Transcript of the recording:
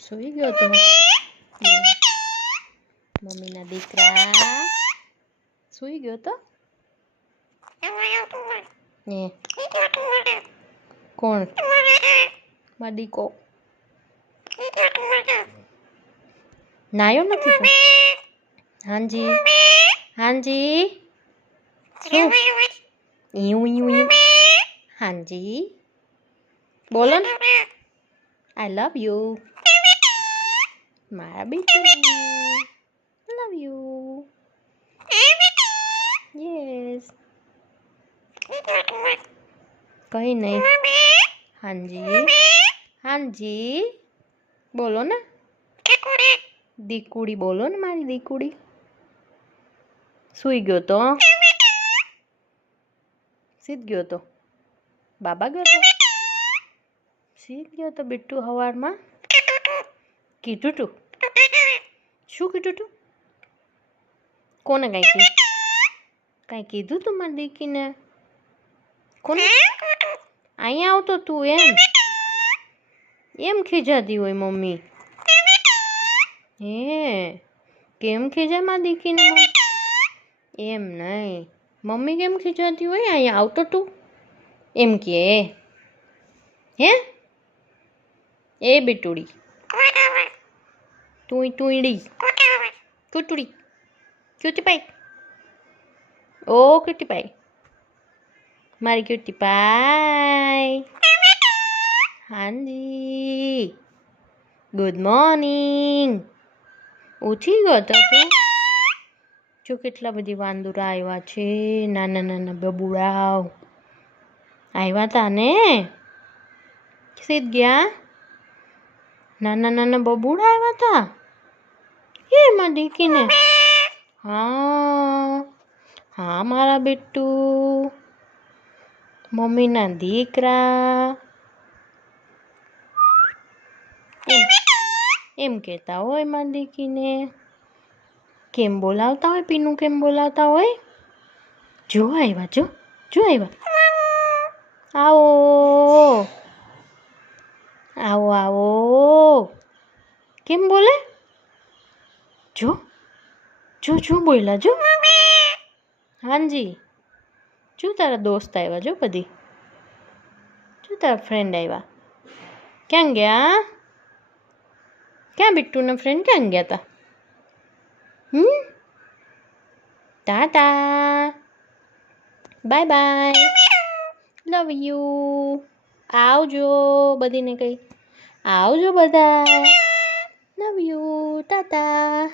સુઈ ગયો તો મમ્મીના દીકરા સુઈ ગયો તો કોણ માડીકો નાયો નથી તો હાંજી હાંજી શું યું હાંજી બોલો ને આઈ લવ યુ મારા બેટું લવ યુ યસ કઈ નહીં હાંજી હાંજી બોલો ને દીકુડી બોલો ને મારી દીકુડી સુઈ ગયો તો સીધ ગયો તો બાબા ગયો તો સીધ ગયો તો બિટ્ટુ હવારમાં કીધું તું શું કીધું તું કોને કાંઈ કીધું તું મારી દીકીને કોને અહીંયા આવતો તું એમ ખીજાતી હોય મમ્મી હે કેમ ખીજા મારી દીકીને એમ નહીં મમ્મી કેમ ખીજાતી હોય અહીંયા આવતો તું એમ કે હે એ બિટુડી તુંડી કુટુડી ક્યુટીપાઈ ઓ ક્યુટીપાઈ મારી ક્યુટીપાઈ હાંજી ગુડ મોર્નિંગ ઉઠી ગયો તો તું જો કેટલા બધી વાંદુરા આવ્યા છે નાના નાના બબુડાવ આવ્યા તા ને સીધ ગયા નાના નાના બબુડા આવ્યા તા એમાં દીકીને હા હા મારા બેટુ મમ્મીના દીકરા એમ કહેતા હોય મારી દીકીને કેમ બોલાવતા હોય પીનું કેમ બોલાવતા હોય જો આવ્યા જો આવ્યા આવો આવો આવો કેમ બોલે જો બોલ્યા જો હાંજી જો તારા દોસ્ત આવ્યા જો બધી જો તારા ફ્રેન્ડ આવ્યા ક્યાં ગયા ક્યાં બિટ્ટુના ફ્રેન્ડ ક્યાં ગયા તા Tata bye bye love you આવજો બધીને કઈ આવજો બધા લવ યુ ટાટા